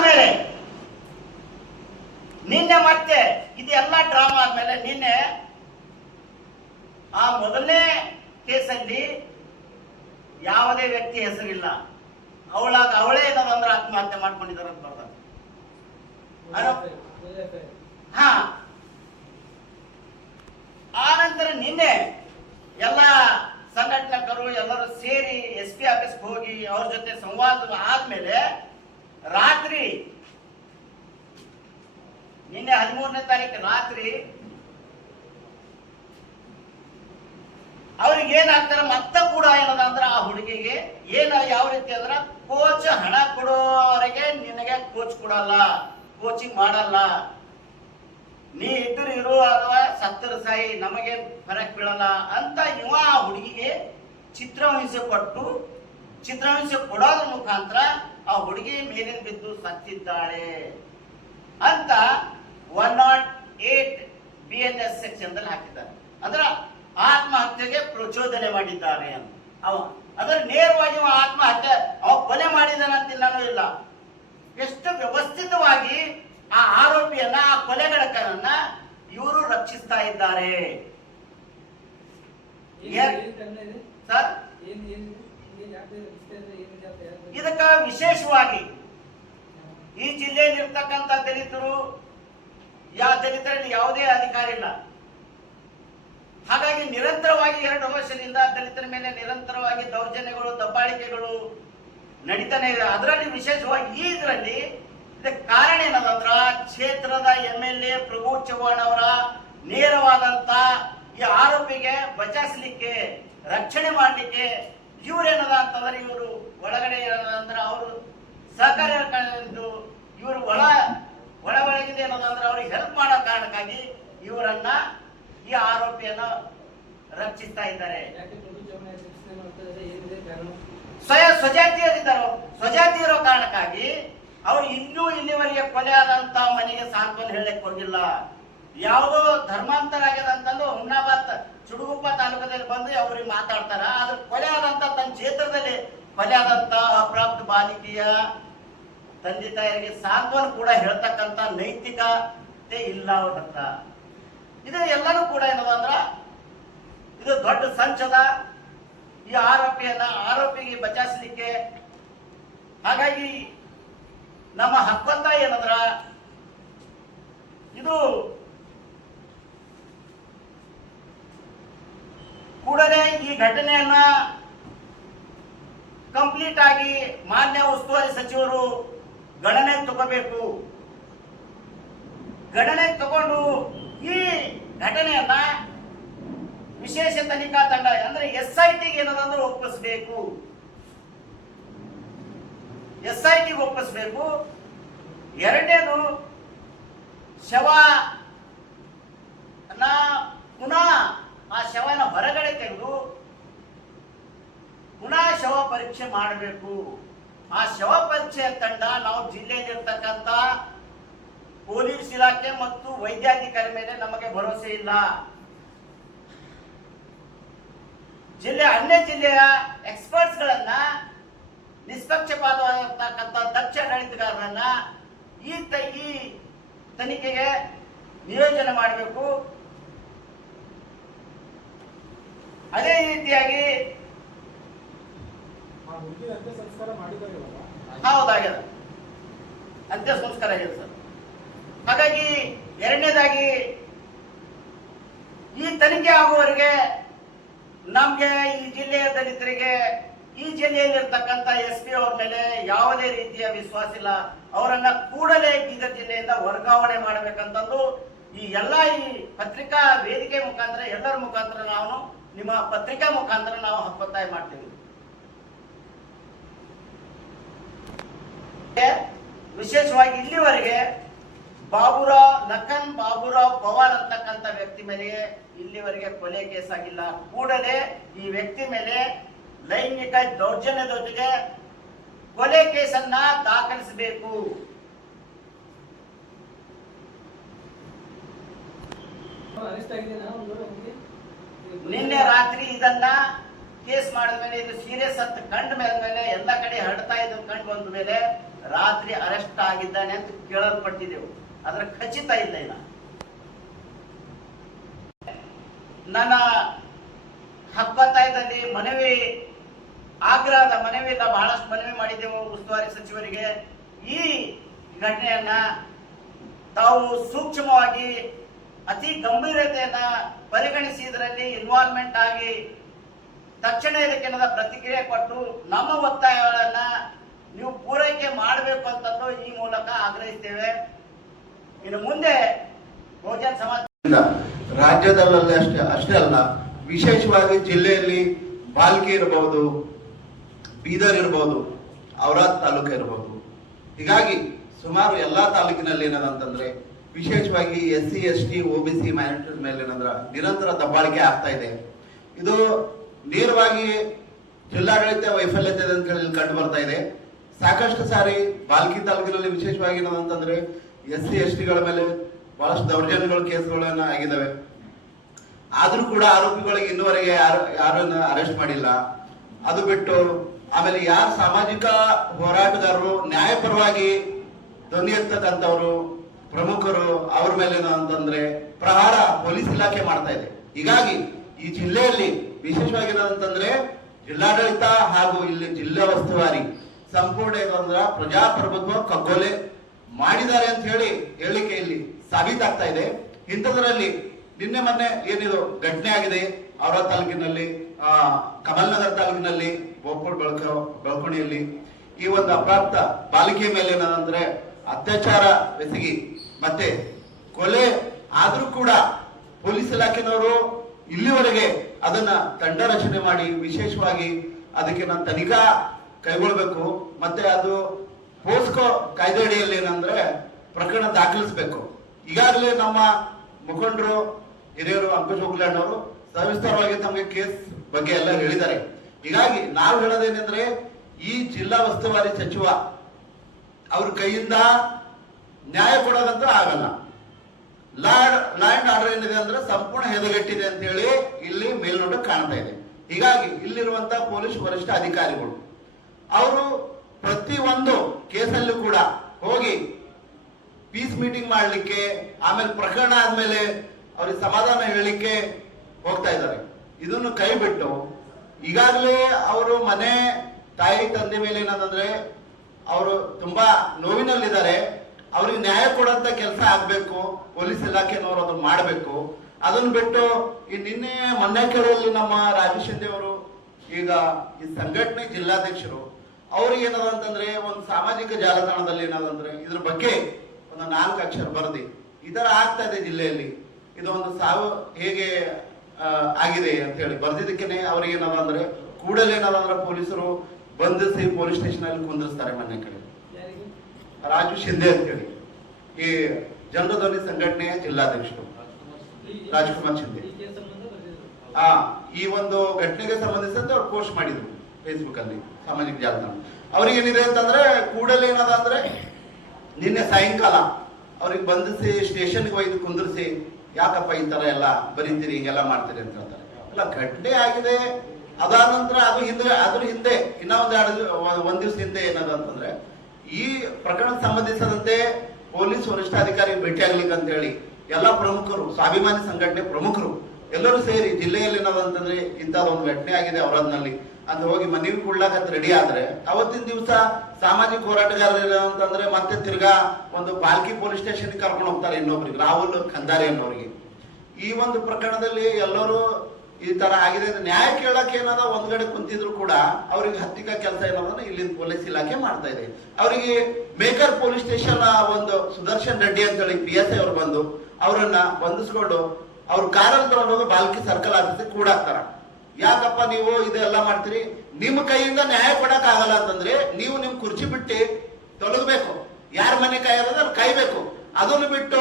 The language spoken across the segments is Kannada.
ಆಮೇಲೆ ನಿನ್ನೆ ಮತ್ತೆ ಇದೆಲ್ಲ ಡ್ರಾಮಾ ಆದ್ಮೇಲೆ ನಿನ್ನೆ ಆ ಮೊದಲನೇ ಕೇಸಲ್ಲಿ ಯಾವುದೇ ವ್ಯಕ್ತಿ ಹೆಸರಿಲ್ಲ, ಅವಳೇ ಏನಂದ್ರೆ ಆತ್ಮಹತ್ಯೆ ಮಾಡ್ಕೊಂಡಿದ್ದಾರೆ ಅಂತ ಬರ್ತಾರೆ. ಹಾ, ಆ ನಂತರ ನಿನ್ನೆ ಎಲ್ಲ ಸಂಘಟಕರು ಎಲ್ಲರೂ ಸೇರಿ SP ಆಫೀಸ್ಗೆ ಹೋಗಿ ಅವ್ರ ಜೊತೆ ಸಂವಾದ ಆದ್ಮೇಲೆ ರಾತ್ರಿ ನಿನ್ನೆ 13ನೇ ತಾರೀಕು ರಾತ್ರಿ ಅವ್ರಿಗೆ ಏನಾಗ್ತಾರೆ ಮತ್ತ ಕೂಡ ಏನದಂದ್ರ ಆ ಹುಡುಗಿಗೆ ಯಾವ ರೀತಿ ಅಂದ್ರ ಕೋಚ್ ಹಣ ಕೊಡೋವರೆಗೆ ನಿನಗೆ ಕೋಚ್ ಕೊಡಲ್ಲ, ಕೋಚಿಂಗ್ ಮಾಡಲ್ಲ, ನೀ ಇದ್ರು ಇರು ಅಥವಾ ಸತ್ತರ ಸಾಯಿ ನಮಗೆ ಫರಕ್ ಬೀಳಲ್ಲ ಅಂತ ಇವ ಆ ಹುಡುಗಿಗೆ ಚಿತ್ರಹಿಂಸೆ ಕೊಡೋದ್ರ ಮುಖಾಂತರ ಆ ಹುಡುಗಿ ಮೇಲಿನ ಬಿದ್ದು ಸತ್ತಿದ್ದಾಳೆ ಅಂತ 108 BNS ಸೆಕ್ಷನ್ ದಲ್ಲಿ ಹಾಕಿದ್ದಾರೆ. ಅಂದ್ರ ಆತ್ಮಹತ್ಯೆಗೆ ಪ್ರಚೋದನೆ ಮಾಡಿದ್ದಾನೆ ಅಂತ. ಅದ್ರ ನೇರವಾಗಿ ಆತ್ಮಹತ್ಯೆ ಕೊಲೆ ಮಾಡಿದಾನಂತ ನಾನು ಇಲ್ಲ, ಎಷ್ಟು ವ್ಯವಸ್ಥಿತವಾಗಿ ಆ ಆರೋಪಿಯನ್ನ, ಆ ಕೊಲೆಗಡಕನನ್ನ ಇವರು ರಕ್ಷಿಸ್ತಾ ಇದ್ದಾರೆ. ಸರ್, ಇದಕ್ಕ ವಿಶೇಷವಾಗಿ ಈ ಜಿಲ್ಲೆಯಲ್ಲಿ ಇರ್ತಕ್ಕಂಥ ದಲಿತರು, ದಲಿತರಲ್ಲಿ ಯಾವುದೇ ಅಧಿಕಾರ ಇಲ್ಲ. ಹಾಗಾಗಿ ನಿರಂತರವಾಗಿ 2 ವರ್ಷದಿಂದ ದಲಿತರ ಮೇಲೆ ನಿರಂತರವಾಗಿ ದೌರ್ಜನ್ಯಗಳು, ದಬ್ಬಾಳಿಕೆಗಳು ನಡೀತಾನೆ ಇದೆ. ಅದರಲ್ಲಿ ವಿಶೇಷವಾಗಿ ಇದರಲ್ಲಿ ಇದಕ್ಕೆ ಕಾರಣ ಏನದಂದ್ರ ಕ್ಷೇತ್ರದ MLA ಪ್ರಭು ಚವ್ಹಾಣ್ ಅವರ ನೇರವಾದಂತ ಈ ಆರೋಪಿಗೆ ಬಚಾಯಿಸಲಿಕ್ಕೆ, ರಕ್ಷಣೆ ಮಾಡಲಿಕ್ಕೆ ಇವ್ರೇನದ ಅಂತಂದ್ರೆ ಇವರು ಒಳಗಡೆ ಏನದಂದ್ರ ಅವರು ಸಹಕಾರ ಇವರು ಒಳಗಿದೆ ಏನದಂದ್ರೆ ಅವ್ರಿಗೆ ಹೆಲ್ಪ್ ಮಾಡೋ ಕಾರಣಕ್ಕಾಗಿ ಇವರನ್ನ, ಈ ಆರೋಪಿಯನ್ನ ರಕ್ಷಿಸ್ತಾ ಇದ್ದಾರೆ. ಸ್ವಜಾತಿ ಇರೋ ಕಾರಣಕ್ಕಾಗಿ ಅವ್ರು ಇಲ್ಲಿವರೆಗೆ ಕೊಲೆ ಆದಂತ ಮನೆಗೆ ಸಾಂತ್ವನ ಹೇಳಕ್ ಹೋಗಿಲ್ಲ. ಯಾವುದೋ ಧರ್ಮಾಂತರ ಆಗ್ಯದಂತಂದು ಹುಮ್ನಾಬಾದ್ ಚುಡುಗುಪ್ಪ ತಾಲೂಕದಲ್ಲಿ ಬಂದು ಅವ್ರಿಗೆ ಮಾತಾಡ್ತಾರ. ಆದ್ರೆ ಕೊಲೆ ಆದಂತ ತನ್ನ ಕ್ಷೇತ್ರದಲ್ಲಿ ಕೊಲೆ ಆದಂತ ಅಪ್ರಾಪ್ತ ಬಾಲಿಕೆಯ ತಂದೆ ತಾಯರಿಗೆ ಸಾಂತ್ವನ ಕೂಡ ಹೇಳ್ತಕ್ಕಂತ ನೈತಿಕತೆ ಇಲ್ಲ ಅವ್ರ ಹತ್ರ. ಇದು ಎಲ್ಲರೂ ಕೂಡ ಏನಂದ್ರ ಇದು ದೊಡ್ಡ ಸಂಚದ ಈ ಆರೋಪಿಗೆ ಬಚಾಯಿಸಲಿಕ್ಕೆ. ಹಾಗಾಗಿ ನಮ್ಮ ಹಕ್ಕಂತ ಏನಂದ್ರ ಇದು ಕೂಡಲೇ ಈ ಘಟನೆಯನ್ನ ಕಂಪ್ಲೀಟ್ ಆಗಿ ಮಾನ್ಯ ಉಸ್ತುವಾರಿ ಸಚಿವರು ಗಣನೆ ತಗೋಬೇಕು. ಗಣನೆ ತಗೊಂಡು ಈ ಘಟನೆಯನ್ನ ವಿಶೇಷ ತನಿಖಾ ತಂಡ ಅಂದ್ರೆ SITಗೆ ಏನದಂದ್ರೆ ಒಪ್ಪಿಸಬೇಕು. SITಗೆ ಒಪ್ಪಿಸಬೇಕು. ಎರಡನೇದು ಪುನಃ ಆ ಶವನ ಹೊರಗಡೆ ತೆಗೆದು ಪುನಃ ಶವ ಪರೀಕ್ಷೆ ಮಾಡಬೇಕು. ಆ ಶವ ಪರೀಕ್ಷೆಯ ತಂಡ ನಾವು ಜಿಲ್ಲೆಯಲ್ಲಿರ್ತಕ್ಕಂಥ ಪೊಲೀಸ್ ಇಲಾಖೆ ಮತ್ತು ವೈದ್ಯಾಧಿಕಾರಿ ಮೇಲೆ ನಮಗೆ ಭರವಸೆ ಇಲ್ಲ. ಅನ್ಯ ಜಿಲ್ಲೆಯ ಎಕ್ಸ್ಪರ್ಟ್ಸ್ ಗಳನ್ನ, ನಿಷ್ಪಕ್ಷಪಾತವಾಗಿರ್ತಕ್ಕಂಥ ದಕ್ಷ ಆಡಳಿತಗಾರರನ್ನ ಈ ತನಿಖೆಗೆ ನಿಯೋಜನೆ ಮಾಡಬೇಕು. ಅದೇ ರೀತಿಯಾಗಿ ಹೌದಾಗ್ಯದ, ಅಂತ್ಯ ಸಂಸ್ಕಾರ ಆಗಿದೆ ಸರ್. ಹಾಗಾಗಿ ಎರಡನೇದಾಗಿ ಈ ತನಿಖೆ ಆಗುವವರೆಗೆ ನಮ್ಗೆ ಈ ಜಿಲ್ಲೆಯ ದಲಿತರಿಗೆ, ಈ ಜಿಲ್ಲೆಯಲ್ಲಿರ್ತಕ್ಕಂಥ SP ಅವ್ರ ಮೇಲೆ ಯಾವುದೇ ರೀತಿಯ ವಿಶ್ವಾಸ ಇಲ್ಲ. ಅವರನ್ನ ಕೂಡಲೇ ಬೀದರ್ ಜಿಲ್ಲೆಯಿಂದ ವರ್ಗಾವಣೆ ಮಾಡಬೇಕಂತಂದು ಈ ಪತ್ರಿಕಾ ವೇದಿಕೆ ಮುಖಾಂತರ, ಎಲ್ಲರ ಮುಖಾಂತರ ನಾವು, ನಿಮ್ಮ ಪತ್ರಿಕಾ ಮುಖಾಂತರ ನಾವು ಹಕ್ಕೊತ್ತಾಯ ಮಾಡ್ತೀವಿ. ವಿಶೇಷವಾಗಿ ಇಲ್ಲಿವರೆಗೆ ಲಖನ್ ಬಾಬುರಾವ್ ಪವಾರ್ ಅಂತಕ್ಕಂಥ ವ್ಯಕ್ತಿ ಮೇಲೆ ಇಲ್ಲಿವರೆಗೆ ಕೊಲೆ ಕೇಸ್ ಆಗಿಲ್ಲ. ಕೂಡಲೇ ಈ ವ್ಯಕ್ತಿ ಮೇಲೆ ಲೈಂಗಿಕ ದೌರ್ಜನ್ಯದ ಜೊತೆಗೆ ಕೊಲೆ ಕೇಸನ್ನ ದಾಖಲಿಸಬೇಕು. ನಿನ್ನೆ ರಾತ್ರಿ ಇದನ್ನ ಕೇಸ್ ಮಾಡಿದ ಮೇಲೆ, ಇದು ಸೀರಿಯಸ್ ಅಂತ ಕಂಡ ಮೇಲೆ, ಎಲ್ಲ ಕಡೆ ಹರಡ್ತಾ ಇದ್ದು ಕಂಡು ಬಂದ ಮೇಲೆ ರಾತ್ರಿ ಅರೆಸ್ಟ್ ಆಗಿದ್ದಾನೆ ಅಂತ ಕೇಳಲ್ಪಟ್ಟಿದ್ದೆವು. ಅದರ ಖಚಿತ ಇಲ್ಲ. ಇನ್ನ ನನ್ನ ಹಕ್ಕೊತ್ತಾಯದಲ್ಲಿ ಮನವಿ, ಆಗ್ರಹದ ಮನವಿಯಿಂದ ಬಹಳಷ್ಟು ಮನವಿ ಮಾಡಿದ್ದೆವು ಉಸ್ತುವಾರಿ ಸಚಿವರಿಗೆ. ಈ ಘಟನೆಯನ್ನ ತಾವು ಸೂಕ್ಷ್ಮವಾಗಿ ಅತಿ ಗಂಭೀರತೆಯನ್ನ ಪರಿಗಣಿಸಿ ಇದರಲ್ಲಿ ಇನ್ವಾಲ್ವ್ಮೆಂಟ್ ಆಗಿ ತಕ್ಷಣ ಇದಕ್ಕೆನ್ನದ ಪ್ರತಿಕ್ರಿಯೆ ಕೊಟ್ಟು ನಮ್ಮ ಒತ್ತಾಯಗಳನ್ನ ನೀವು ಪೂರೈಕೆ ಮಾಡಬೇಕು ಅಂತಂದು ಈ ಮೂಲಕ ಆಗ್ರಹಿಸ್ತೇವೆ. ಇನ್ನು ಮುಂದೆ ಬಹುಜನ ಸಮಾಜ ರಾಜ್ಯದಲ್ಲೇ ಅಷ್ಟೇ ಅಲ್ಲ, ವಿಶೇಷವಾಗಿ ಜಿಲ್ಲೆಯಲ್ಲಿ ಬಾಲ್ಕಿ ಇರಬಹುದು, ಬೀದರ್ ಇರಬಹುದು, ಔರಾದ್ ತಾಲೂಕು ಇರಬಹುದು, ಹೀಗಾಗಿ ಸುಮಾರು ಎಲ್ಲಾ ತಾಲೂಕಿನಲ್ಲಿ ಏನದಂತಂದ್ರೆ ವಿಶೇಷವಾಗಿ SC ST OBC ಮೈನಾರಿಟಿ ಮೇಲೆ ಏನಂದ್ರ ನಿರಂತರ ದಬ್ಬಾಳಿಕೆ ಆಗ್ತಾ ಇದೆ. ಇದು ನೇರವಾಗಿ ಜಿಲ್ಲಾಡಳಿತ ವೈಫಲ್ಯತೆ ಅಂತ ಹೇಳಿ ಕಂಡು ಬರ್ತಾ ಇದೆ. ಸಾಕಷ್ಟು ಸಾರಿ ಬಾಲ್ಕಿ ತಾಲೂಕಿನಲ್ಲಿ ವಿಶೇಷವಾಗಿ ಏನಂತಂದ್ರೆ SC ST ಗಳ ಮೇಲೆ ಬಹಳಷ್ಟು ದೌರ್ಜನ್ಯಗಳು ಕೇಸ್ಗಳನ್ನ ಆಗಿದ್ದಾವೆ. ಆದ್ರೂ ಕೂಡ ಆರೋಪಿಗಳಿಗೆ ಇನ್ನುವರೆಗೆ ಯಾರನ್ನ ಅರೆಸ್ಟ್ ಮಾಡಿಲ್ಲ. ಅದು ಬಿಟ್ಟು ಆಮೇಲೆ ಯಾರು ಸಾಮಾಜಿಕ ಹೋರಾಟಗಾರರು ನ್ಯಾಯಪರವಾಗಿ ಧ್ವನಿ ಎತ್ತಕ್ಕಂಥವ್ರು ಪ್ರಮುಖರು ಅವ್ರ ಮೇಲೆ ಏನಂತಂದ್ರೆ ಪ್ರಹಾರ ಪೊಲೀಸ್ ಇಲಾಖೆ ಮಾಡ್ತಾ ಇದೆ. ಹೀಗಾಗಿ ಈ ಜಿಲ್ಲೆಯಲ್ಲಿ ವಿಶೇಷವಾಗಿ ಏನಂತಂದ್ರೆ ಜಿಲ್ಲಾಡಳಿತ ಹಾಗೂ ಇಲ್ಲಿ ಜಿಲ್ಲಾ ಉಸ್ತುವಾರಿ ಸಂಪೂರ್ಣ ಏನಂದ್ರ ಪ್ರಜಾಪ್ರಭುತ್ವ ಕಗ್ಗೊಲೆ ಮಾಡಿದ್ದಾರೆ ಅಂತ ಹೇಳಿ ಹೇಳಿಕೆಯಲ್ಲಿ ಸಾಬೀತಾಗ್ತಾ ಇದೆ. ಇಂಥದ್ರಲ್ಲಿ ನಿನ್ನೆ ಮೊನ್ನೆ ಏನಿದು ಘಟನೆ ಆಗಿದೆ ಔರಾದ್ ತಾಲೂಕಿನಲ್ಲಿ, ಕಮಲ್ನಗರ್ ತಾಲೂಕಿನಲ್ಲಿ, ಬೋಪೂರ್ ಬೆಳ್ಕೊಣಿಯಲ್ಲಿ ಈ ಒಂದು ಅಪ್ರಾಪ್ತ ಬಾಲಿಕೆ ಮೇಲೆ ಏನಂದ್ರೆ ಅತ್ಯಾಚಾರ ಎಸಗಿ ಮತ್ತೆ ಕೊಲೆ ಆದ್ರೂ ಕೂಡ ಪೊಲೀಸ್ ಇಲಾಖೆನವರು ಇಲ್ಲಿವರೆಗೆ ಅದನ್ನ ತಂಡ ರಚನೆ ಮಾಡಿ ವಿಶೇಷವಾಗಿ ಅದಕ್ಕೆ ನಾನು ತನಿಖಾ ಕೈಗೊಳ್ಬೇಕು. ಮತ್ತೆ ಅದು ಪೋಸ್ಕೋ ಕಾಯ್ದೆ ಅಡಿಯಲ್ಲಿ ಏನಂದ್ರೆ ಪ್ರಕರಣ ದಾಖಲಿಸಬೇಕು. ಈಗಾಗಲೇ ನಮ್ಮ ಮುಖಂಡರು ಹಿರಿಯರು ಅಂಕುಶ್ ಹೋಗ್ಲಾಂಡ್ ಅವರು ಸವಿಸ್ತಾರವಾಗಿ ತಮಗೆ ಕೇಸ್ ಬಗ್ಗೆ ಎಲ್ಲ ಹೇಳಿದ್ದಾರೆ. ಹೀಗಾಗಿ ನಾವು ಹೇಳೋದೇನೆಂದ್ರೆ ಈ ಜಿಲ್ಲಾ ಉಸ್ತುವಾರಿ ಸಚಿವ ಅವ್ರ ಕೈಯಿಂದ ನ್ಯಾಯ ಕೊಡೋದಂತೂ ಆಗಲ್ಲ. ಲಾ ಅಂಡ್ ಆರ್ಡರ್ ಏನಿದೆ ಅಂದ್ರೆ ಸಂಪೂರ್ಣ ಹೆದಗೆಟ್ಟಿದೆ ಅಂತ ಹೇಳಿ ಇಲ್ಲಿ ಮೇಲ್ನೋಟ ಕಾಣ್ತಾ ಇದೆ. ಹೀಗಾಗಿ ಇಲ್ಲಿರುವಂತಹ ಪೊಲೀಸ್ ವರಿಷ್ಠ ಅಧಿಕಾರಿಗಳು ಅವರು ಪ್ರತಿ ಒಂದು ಕೇಸಲ್ಲೂ ಕೂಡ ಹೋಗಿ ಪೀಸ್ ಮೀಟಿಂಗ್ ಮಾಡ್ಲಿಕ್ಕೆ, ಆಮೇಲೆ ಪ್ರಕರಣ ಆದ್ಮೇಲೆ ಅವ್ರಿಗೆ ಸಮಾಧಾನ ಹೇಳಲಿಕ್ಕೆ ಹೋಗ್ತಾ ಇದ್ದಾರೆ. ಇದನ್ನು ಕೈ ಬಿಟ್ಟು ಈಗಾಗಲೇ ಅವರು ಮನೆ ತಾಯಿ ತಂದೆ ಮೇಲೆ ಏನಂದ್ರೆ ಅವರು ತುಂಬಾ ನೋವಿನಲ್ಲಿದ್ದಾರೆ. ಅವ್ರಿಗೆ ನ್ಯಾಯ ಕೊಡುವಂತ ಕೆಲಸ ಆಗ್ಬೇಕು, ಪೊಲೀಸ್ ಇಲಾಖೆನವರು ಅದನ್ನ ಮಾಡಬೇಕು. ಅದನ್ನ ಬಿಟ್ಟು ಈ ನಿನ್ನೆ ಮೊನ್ನೆ ಕೆರೆಯಲ್ಲಿ ನಮ್ಮ ರಾಜು ಶಿಂದೆ ಅವರು ಈಗ ಈ ಸಂಘಟನೆ ಜಿಲ್ಲಾಧ್ಯಕ್ಷರು ಅವ್ರಿಗೆ ಏನದ ಅಂತಂದ್ರೆ ಒಂದು ಸಾಮಾಜಿಕ ಜಾಲತಾಣದಲ್ಲಿ ಏನದಂದ್ರೆ ಇದ್ರ ಬಗ್ಗೆ ಒಂದು 4 ಅಕ್ಷರ ಬರೆದಿ ಈ ತರ ಆಗ್ತಾ ಇದೆ ಜಿಲ್ಲೆಯಲ್ಲಿ, ಇದೊಂದು ಸಾವು ಹೇಗೆ ಆಗಿದೆ ಅಂತ ಹೇಳಿ ಬರ್ದಿದ್ದಕ್ಕೇನೆ ಅವ್ರಿಗೆ ಏನದ ಅಂದ್ರೆ ಕೂಡಲೇ ಏನದಂದ್ರೆ ಪೊಲೀಸರು ಬಂಧಿಸಿ ಪೊಲೀಸ್ ಸ್ಟೇಷನ್ ಅಲ್ಲಿ ಕುಂದಿರ್ಸ್ತಾರೆ. ಮೊನ್ನೆ ಕಡೆ ರಾಜು ಶಿಂದೆ ಅಂತ ಹೇಳಿ ಈ ಜನಧ್ವನಿ ಸಂಘಟನೆಯ ಜಿಲ್ಲಾಧ್ಯಕ್ಷರು ರಾಜ್ಕುಮಾರ್ ಶಿಂದೆ ಈ ಒಂದು ಘಟನೆಗೆ ಸಂಬಂಧಿಸಿದಂತೆ ಅವ್ರು ಪೋಸ್ಟ್ ಮಾಡಿದ್ರು ಫೇಸ್ಬುಕ್ ಅಲ್ಲಿ, ಸಾಮಾಜಿಕ ಜಾಲತಾಣ. ಅವ್ರಿಗೆ ಏನಿದೆ ಅಂತಂದ್ರೆ ಕೂಡಲೇ ಏನದ ಅಂದ್ರೆ ನಿನ್ನೆ ಸಾಯಂಕಾಲ ಅವ್ರಿಗೆ ಬಂಧಿಸಿ ಸ್ಟೇಷನ್ಗೆ ಒಯ್ದು ಕುಂದಿರಿಸಿ ಯಾಕಪ್ಪ ಈ ತರ ಎಲ್ಲ ಬರೀತೀರಿ, ಹಿಂಗೆಲ್ಲ ಮಾಡ್ತೀರಿ ಅಂತ ಹೇಳ್ತಾರೆ. ಎಲ್ಲ ಘಟನೆ ಆಗಿದೆ. ಅದಾದ ನಂತರ ಅದ್ರ ಹಿಂದೆ ಇನ್ನ ಒಂದ್ ದಿವಸ ಹಿಂದೆ ಏನದ ಅಂತಂದ್ರೆ ಈ ಪ್ರಕರಣ ಸಂಬಂಧಿಸಿದಂತೆ ಪೊಲೀಸ್ ವರಿಷ್ಠಾಧಿಕಾರಿ ಭೇಟಿ ಆಗ್ಲಿಕ್ಕೆ ಅಂತ ಹೇಳಿ ಎಲ್ಲ ಪ್ರಮುಖರು, ಸ್ವಾಭಿಮಾನಿ ಸಂಘಟನೆ ಪ್ರಮುಖರು ಎಲ್ಲರೂ ಸೇರಿ ಜಿಲ್ಲೆಯಲ್ಲಿ ಏನದಂತಂದ್ರೆ ಇಂಥದೊಂದು ಘಟನೆ ಆಗಿದೆ ಔರಾದ್ನಲ್ಲಿ ಅಂತ ಹೋಗಿ ಮನವಿ ಕೊಡ್ಲಾಕಂತ ರೆಡಿ ಆದ್ರೆ ಅವತ್ತಿನ ದಿವಸ ಸಾಮಾಜಿಕ ಹೋರಾಟಗಾರರು ಅಂತಂದ್ರೆ ಮತ್ತೆ ತಿರ್ಗಾ ಒಂದು ಬಾಲ್ಕಿ ಪೊಲೀಸ್ ಸ್ಟೇಷನ್ ಕರ್ಕೊಂಡು ಹೋಗ್ತಾರೆ ಇನ್ನೊಬ್ರಿಗೆ, ರಾಹುಲ್ ಖಂದಾರಿ ಅನ್ನೋರಿಗೆ. ಈ ಒಂದು ಪ್ರಕರಣದಲ್ಲಿ ಎಲ್ಲರೂ ಈ ತರ ಆಗಿದೆ ನ್ಯಾಯ ಕೇಳಕ್ಕೆ ಏನದ ಒಂದ್ ಕಡೆ ಕುಂತಿದ್ರು ಕೂಡ ಅವ್ರಿಗೆ ಹತ್ತಿಕ ಕೆಲಸ ಏನೋದನ್ನ ಇಲ್ಲಿಂದ ಪೊಲೀಸ್ ಇಲಾಖೆ ಮಾಡ್ತಾ ಇದೆ. ಅವರಿಗೆ ಮೇಕರ್ ಪೊಲೀಸ್ ಸ್ಟೇಷನ್ ಒಂದು ಸುದರ್ಶನ್ ರೆಡ್ಡಿ ಅಂತ ಹೇಳಿ PSI ಅವರು ಬಂದು ಅವರನ್ನ ಬಂಧಿಸ್ಕೊಂಡು ಅವ್ರ ಕಾರಲ್ಲಿ ತಗೊಂಡೋಗಿ ಬಾಲ್ಕಿ ಸರ್ಕಲ್ ಆಫೀಸ್ ಕೂಡಾಕ್ತಾರ. ಯಾಕಪ್ಪ ನೀವು ಇದೆಲ್ಲ ಮಾಡ್ತೀರಿ, ನಿಮ್ಮ ಕೈಯಿಂದ ನ್ಯಾಯ ಕೊಡಕ್ ಆಗಲ್ಲ ಅಂತಂದ್ರೆ ನೀವು ನಿಮ್ ಕುರ್ಚಿ ಬಿಟ್ಟು ತೊಲಗಬೇಕು, ಯಾರ ಮನೆ ಕಾಯೋದ ಅಲ್ಲಿ ಕಾಯ್ಬೇಕು. ಅದನ್ನು ಬಿಟ್ಟು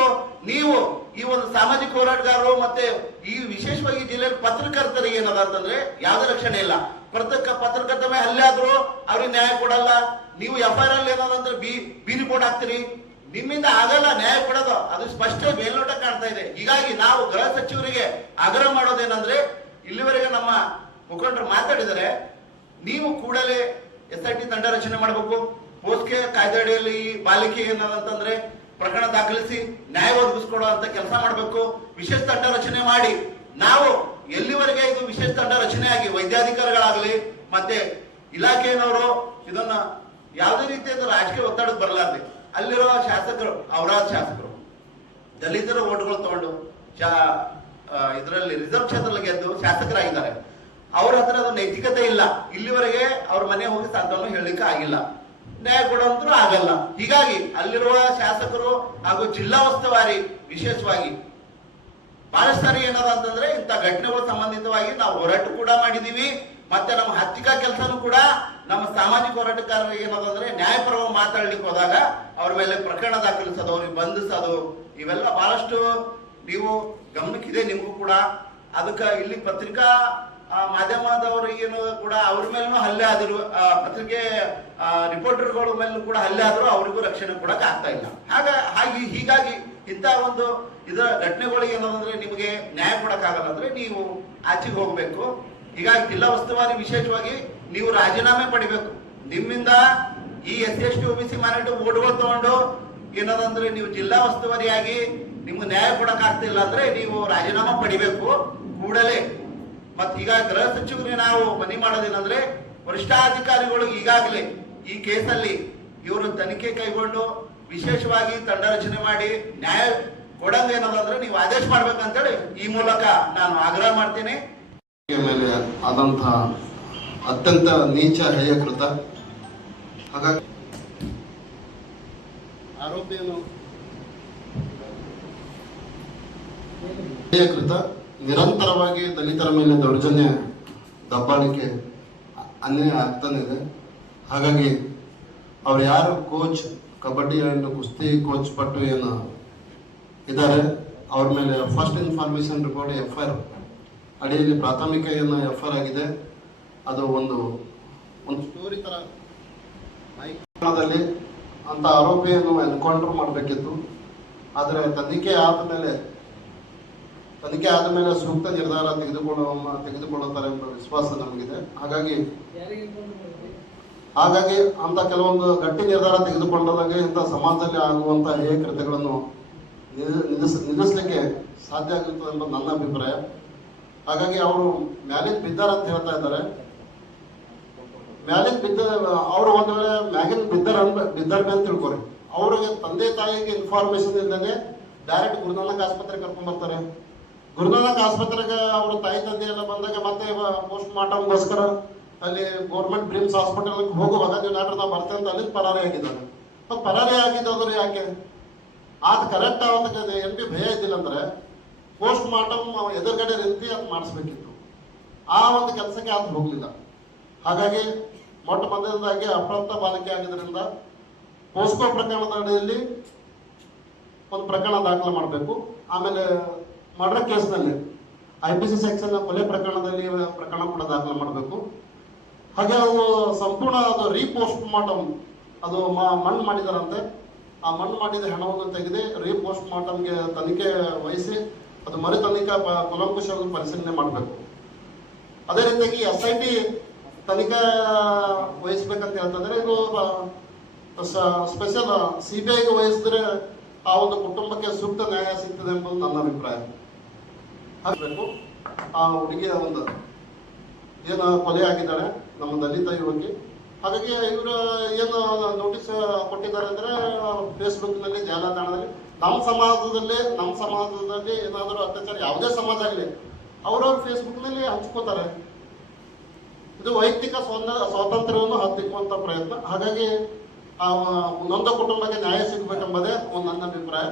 ನೀವು ಈ ಒಂದು ಸಾಮಾಜಿಕ ಹೋರಾಟಗಾರರು ಮತ್ತೆ ಈ ವಿಶೇಷವಾಗಿ ಜಿಲ್ಲೆಯಲ್ಲಿ ಪತ್ರಕರ್ತರಿಗೆ ಏನದ ಅಂತಂದ್ರೆ ಯಾವ್ದೇ ರಕ್ಷಣೆ ಇಲ್ಲ. ಪತ್ರಕರ್ತ ಮೇಲೆ ಹಲ್ಲೆ ಆದ್ರೂ ಅವ್ರಿಗೆ ನ್ಯಾಯ ಕೊಡಲ್ಲ. ನೀವು FIR ಅಲ್ಲಿ ಏನದಂದ್ರೆ ಬೀದಿ ಬೋರ್ಡ್ ಹಾಕ್ತೀರಿ, ನಿಮ್ಮಿಂದ ಆಗಲ್ಲ ನ್ಯಾಯ ಕೊಡೋದು, ಅದು ಸ್ಪಷ್ಟ ಮೇಲ್ನೋಟ ಕಾಣ್ತಾ ಇದೆ. ಹೀಗಾಗಿ ನಾವು ಗೃಹ ಸಚಿವರಿಗೆ ಆಗ್ರಹ ಮಾಡೋದೇನಂದ್ರೆ ಇಲ್ಲಿವರೆಗೆ ನಮ್ಮ ಮುಖಂಡರು ಮಾತಾಡಿದರೆ ನೀವು ಕೂಡಲೇ SIT ತಂಡ ರಚನೆ ಮಾಡಬೇಕು, ಪೋಸ್ಕೆ ಕಾಯ್ದೆಯಡಿಯಲ್ಲಿ ಈ ಬಾಲಿಕೆ ಏನದಂತಂದ್ರೆ ಪ್ರಕರಣ ದಾಖಲಿಸಿ ನ್ಯಾಯ ಒದಗಿಸ್ಕೊಡೋ ಅಂತ ಕೆಲಸ ಮಾಡಬೇಕು. ವಿಶೇಷ ತಂಡ ರಚನೆ ಮಾಡಿ ನಾವು ಎಲ್ಲಿವರೆಗೆ ಇದು ವಿಶೇಷ ತಂಡ ರಚನೆ ಆಗಿ ವೈದ್ಯಾಧಿಕಾರಿಗಳಾಗಲಿ ಮತ್ತೆ ಇಲಾಖೆಯವರು ಇದನ್ನ ಯಾವುದೇ ರೀತಿಯಾದ ರಾಜಕೀಯ ಒತ್ತಡಕ್ಕೆ ಬರಲಾರ್ದೆ ಅಲ್ಲಿರೋ ಶಾಸಕರು ಅವರಾದ ಶಾಸಕರು ದಲಿತರ ಓಟ್ಗಳು ತಗೊಂಡು ಇದರಲ್ಲಿ ರಿಸರ್ವ್ ಕ್ಷೇತ್ರದಲ್ಲಿ ಗೆದ್ದು ಶಾಸಕರಾಗಿದ್ದಾರೆ. ಅವ್ರ ಹತ್ರ ಅದು ನೈತಿಕತೆ ಇಲ್ಲ. ಇಲ್ಲಿವರೆಗೆ ಅವ್ರ ಮನೆ ಹೋಗಿ ಸಾಂತ್ವನ ಹೇಳಲಿಕ್ಕೆ ಆಗಿಲ್ಲ, ನ್ಯಾಯ ಕೊಡುವಂತೂ ಆಗಲ್ಲ. ಹೀಗಾಗಿ ಅಲ್ಲಿರುವ ಶಾಸಕರು ಹಾಗೂ ಜಿಲ್ಲಾ ಉಸ್ತುವಾರಿ ವಿಶೇಷವಾಗಿ ಬಹಳಷ್ಟು ಸಾರಿ ಏನದ ಅಂತಂದ್ರೆ ಇಂಥ ಘಟನೆಗಳು ಸಂಬಂಧಿತವಾಗಿ ನಾವು ಹೋರಾಟ ಕೂಡ ಮಾಡಿದೀವಿ. ಮತ್ತೆ ನಮ್ಮ ಹತ್ತಿಕಾ ಕೆಲಸನೂ ಕೂಡ ನಮ್ಮ ಸಾಮಾಜಿಕ ಹೋರಾಟಗಾರರು ಏನದಂದ್ರೆ ನ್ಯಾಯಪರವಾಗಿ ಮಾತಾಡ್ಲಿಕ್ಕೆ ಹೋದಾಗ ಅವ್ರ ಮೇಲೆ ಪ್ರಕರಣ ದಾಖಲಿಸೋದು, ಅವ್ರಿಗೆ ಬಂಧಿಸೋದು, ಇವೆಲ್ಲ ಬಹಳಷ್ಟು ನೀವು ಗಮನಕ್ಕಿದೆ ನಿಮಗೂ ಕೂಡ. ಅದಕ್ಕೆ ಇಲ್ಲಿ ಪತ್ರಿಕಾ ಮಾಧ್ಯಮದವರಿಗೇನು ಕೂಡ ಅವ್ರ ಮೇಲೂ ಹಲ್ಲೆ ಆದಿರುವ ಪತ್ರಿಕೆ ರಿಪೋರ್ಟರ್ಗಳ ಮೇಲೂ ಕೂಡ ಹಲ್ಲೆ ಆದರೂ ಅವರಿಗೂ ರಕ್ಷಣೆ ಕೊಡಕ್ ಆಗ್ತಾ ಇಲ್ಲ. ಹೀಗಾಗಿ ಇಂಥ ಒಂದು ಇದರ ಘಟನೆಗಳಿಗೆ ಏನಂದ್ರೆ ನಿಮಗೆ ನ್ಯಾಯ ಕೊಡಕ್ಕಾಗಲ್ಲ ಅಂದ್ರೆ ನೀವು ಆಚೆಗೆ ಹೋಗ್ಬೇಕು. ಹೀಗಾಗಿ ಜಿಲ್ಲಾ ಉಸ್ತುವಾರಿ ವಿಶೇಷವಾಗಿ ನೀವು ರಾಜೀನಾಮೆ ಪಡಿಬೇಕು. ನಿಮ್ಮಿಂದ ಈ SC/ST OBC ಮೈನಾರಿಟಿ ಓಟ್ಗಳು ತಗೊಂಡು ಏನದಂದ್ರೆ ನೀವು ಜಿಲ್ಲಾ ಉಸ್ತುವಾರಿಯಾಗಿ ನಿಮ್ಗೆ ನ್ಯಾಯ ಕೊಡಕ್ ಆಗ್ತಿಲ್ಲ ಅಂದ್ರೆ ನೀವು ರಾಜೀನಾಮೆ ಪಡಿಬೇಕು ಕೂಡಲೇ. ಮತ್ ಈಗ ಗೃಹ ಸಚಿವರಿಗೆ ನಾವು ಮನವಿ ಮಾಡೋದೇನಂದ್ರೆ ವರಿಷ್ಠಾಧಿಕಾರಿಗಳು ಈಗಾಗಲೇ ಈ ಕೇಸಲ್ಲಿ ಇವರು ತನಿಖೆ ಕೈಗೊಂಡು ವಿಶೇಷವಾಗಿ ತಂಡ ರಚನೆ ಮಾಡಿ ನ್ಯಾಯ ಕೊಡಂಗ ಏನದಂದ್ರೆ ನೀವು ಆದೇಶ ಮಾಡ್ಬೇಕಂತೇಳಿ ಈ ಮೂಲಕ ನಾನು ಆಗ್ರಹ ಮಾಡ್ತೀನಿ. ಮೇಲೆ ಆದಂತಹ ಅತ್ಯಂತ ನೀಚ ಹೇಯಕೃತ. ಹಾಗಾಗಿ ಆರೋಪಿಯನ್ನು ಹೇಯಕೃತ ನಿರಂತರವಾಗಿ ದಲಿತರ ಮೇಲೆ ದೌರ್ಜನ್ಯ ದಬ್ಬಾಳಿಕೆ ಅನ್ಯಾಯ ಆಗ್ತಾನೆ ಇದೆ. ಹಾಗಾಗಿ ಅವ್ರು ಯಾರು ಕೋಚ್ ಕಬಡ್ಡಿ ಅಂಡ್ ಕುಸ್ತಿ ಕೋಚ್ ಪಟ್ಟು ಏನು ಇದ್ದಾರೆ ಅವ್ರ ಮೇಲೆ ಫಸ್ಟ್ ಇನ್ಫಾರ್ಮೇಶನ್ ರಿಪೋರ್ಟ್ FIR ಅಡಿಯಲ್ಲಿ ಪ್ರಾಥಮಿಕ ಏನು FIR ಆಗಿದೆ. ಅದು ಒಂದು ಸ್ಟೋರಿ ತರ ಮೈಕರಣದಲ್ಲಿ ಅಂತ ಆರೋಪಿಯನ್ನು ಎನ್ಕೌಂಟರ್ ಮಾಡಬೇಕಿತ್ತು. ಆದರೆ ತನಿಖೆ ಆದ ಮೇಲೆ ಸೂಕ್ತ ನಿರ್ಧಾರ ತೆಗೆದುಕೊಳ್ಳುತ್ತಾರೆ ಎಂಬ ವಿಶ್ವಾಸ ನಮಗಿದೆ. ಹಾಗಾಗಿ ಅಂತ ಕೆಲವೊಂದು ಗಟ್ಟಿ ನಿರ್ಧಾರ ತೆಗೆದುಕೊಂಡಾಗ ಇಂಥ ಸಮಾಜದಲ್ಲಿ ಆಗುವಂಥ ಹೇಯ ಕೃತ್ಯಗಳನ್ನು ನಿಲ್ಲಿಸಲಿಕ್ಕೆ ಸಾಧ್ಯ ಆಗುತ್ತದೆ ಎಂಬ ನನ್ನ ಅಭಿಪ್ರಾಯ. ಹಾಗಾಗಿ ಅವರು ಮ್ಯಾಲಿಂದ ಬಿದ್ದಾರ ಅಂತ ಹೇಳ್ತಾ ಇದ್ದಾರೆ. ಮ್ಯಾಲಿಂದ ಬಿದ್ದ ಅವರು ಒಂದು ವೇಳೆ ಮ್ಯಾಗಿನ ಬಿದ್ದಾರ ಅಂತ ತಿಳ್ಕೊರಿ. ಅವ್ರಿಗೆ ತಂದೆ ತಾಯಿಗೆ ಇನ್ಫಾರ್ಮೇಶನ್ ಇಲ್ಲದೆ ಡೈರೆಕ್ಟ್ ಗುರುನಾನಕ್ ಆಸ್ಪತ್ರೆಗೆ ಕರ್ಕೊಂಡ್ ಬರ್ತಾರೆ. ಗುರುನಾನಕ್ ಆಸ್ಪತ್ರೆಗೆ ಅವ್ರ ತಾಯಿ ತಂದೆ ಎಲ್ಲ ಬಂದಾಗ ಮತ್ತೆ ಪೋಸ್ಟ್ ಮಾರ್ಟಮ್ಗೋಸ್ಕರ ಅಲ್ಲಿ ಗೌರ್ಮೆಂಟ್ ಬ್ರಿಮ್ಸ್ ಹಾಸ್ಪಿಟಲ್ ಹೋಗುವಾಗ ನೀವು ನಾಡ್ರ ಬರ್ತೇನೆ ಅಂತ ಅಲ್ಲಿ ಪರಾರಿ ಆಗಿದ್ದಾರೆ. ಮತ್ತೆ ಪರಾರಿ ಆಗಿದ್ದವ್ರು ಯಾಕೆ ಆದ ಕರೆಕ್ಟ್ ಅವತ್ತು MP ಭಯ ಇದ್ದಿಲ್ಲ ಅಂದ್ರೆ ಪೋಸ್ಟ್ ಮಾರ್ಟಮ್ ಎದುರುಗಡೆ ನಿಂತು ಅದು ಮಾಡಿಸ್ಬೇಕಿತ್ತು. ಆ ಒಂದು ಕೆಲಸಕ್ಕೆ ಅದು ಹೋಗ್ಲಿಲ್ಲ. ಹಾಗಾಗಿ ಮೊಟ್ಟ ಮೊದಲನೇದಾಗಿ ಅಪ್ರಾಪ್ತ ಬಾಲಿಕೆ ಆಗಿದ್ದರಿಂದ ಪೋಸ್ಕೋ ಪ್ರಕರಣದ ಅಡಿಯಲ್ಲಿ ಒಂದು ಪ್ರಕರಣ ದಾಖಲೆ ಮಾಡಬೇಕು. ಆಮೇಲೆ ಮರ್ಡರ್ ಕೇಸ್ನಲ್ಲಿ IPC ಸೆಕ್ಷನ್ ಕೊಲೆ ಪ್ರಕರಣದಲ್ಲಿ ಪ್ರಕರಣ ಕೂಡ ದಾಖಲೆ ಮಾಡಬೇಕು. ಹಾಗೆ ಅದು ಸಂಪೂರ್ಣ ಅದು ರೀಪೋಸ್ಟ್ ಮಾರ್ಟಮ್ ಅದು ಮಣ್ಣು ಮಾಡಿದಾರಂತೆ. ಆ ಮಣ್ಣು ಮಾಡಿದ ಹಣವನ್ನು ತೆಗೆದು ರೀಪೋಸ್ಟ್ ಮಾರ್ಟಮ್ಗೆ ತನಿಖೆ ವಹಿಸಿ ಅದು ಮರು ತನಿಖಾ ಕುಲಂಕುಷವಾಗಿ ಪರಿಶೀಲನೆ ಮಾಡಬೇಕು. ಅದೇ ರೀತಿಯಾಗಿ SIT ತನಿಖಾ ವಹಿಸ್ಬೇಕಂತ ಹೇಳ್ತಂದ್ರೆ ಇದು ಸ್ಪೆಷಲ್ CBIಗೆ ವಹಿಸಿದ್ರೆ ಆ ಒಂದು ಕುಟುಂಬಕ್ಕೆ ಸೂಕ್ತ ನ್ಯಾಯ ಸಿಗ್ತದೆ ಎಂಬುದು ನನ್ನ ಅಭಿಪ್ರಾಯ. ಆಗಬೇಕು ಆ ಹುಡುಗಿಯ ಒಂದು ಏನು ಕೊಲೆ ಆಗಿದ್ದಾಳೆ ನಮ್ಮ ದಲಿತ ಯುವಕಿ. ಹಾಗಾಗಿ ಇವರು ಏನು ನೋಟಿಸ್ ಕೊಟ್ಟಿದ್ದಾರೆ ಅಂದ್ರೆ ಫೇಸ್ಬುಕ್ನಲ್ಲಿ ಜಾಲತಾಣದಲ್ಲಿ ನಮ್ಮ ಸಮಾಜದಲ್ಲಿ ಏನಾದರೂ ಅತ್ಯಾಚಾರ ಯಾವುದೇ ಸಮಾಜ ಆಗಲಿ ಅವ್ರವ್ರ ಫೇಸ್ಬುಕ್ನಲ್ಲಿ ಹಂಚ್ಕೋತಾರೆ. ಇದು ವೈಯಕ್ತಿಕ ಸ್ವಾತಂತ್ರ್ಯವನ್ನು ಹತ್ತಿಕ್ಕುವಂತ ಪ್ರಯತ್ನ. ಹಾಗಾಗಿ ಆ ನೊಂದ ಕುಟುಂಬಕ್ಕೆ ನ್ಯಾಯ ಸಿಗಬೇಕೆಂಬುದೇ ಒಂದು ನನ್ನ ಅಭಿಪ್ರಾಯ.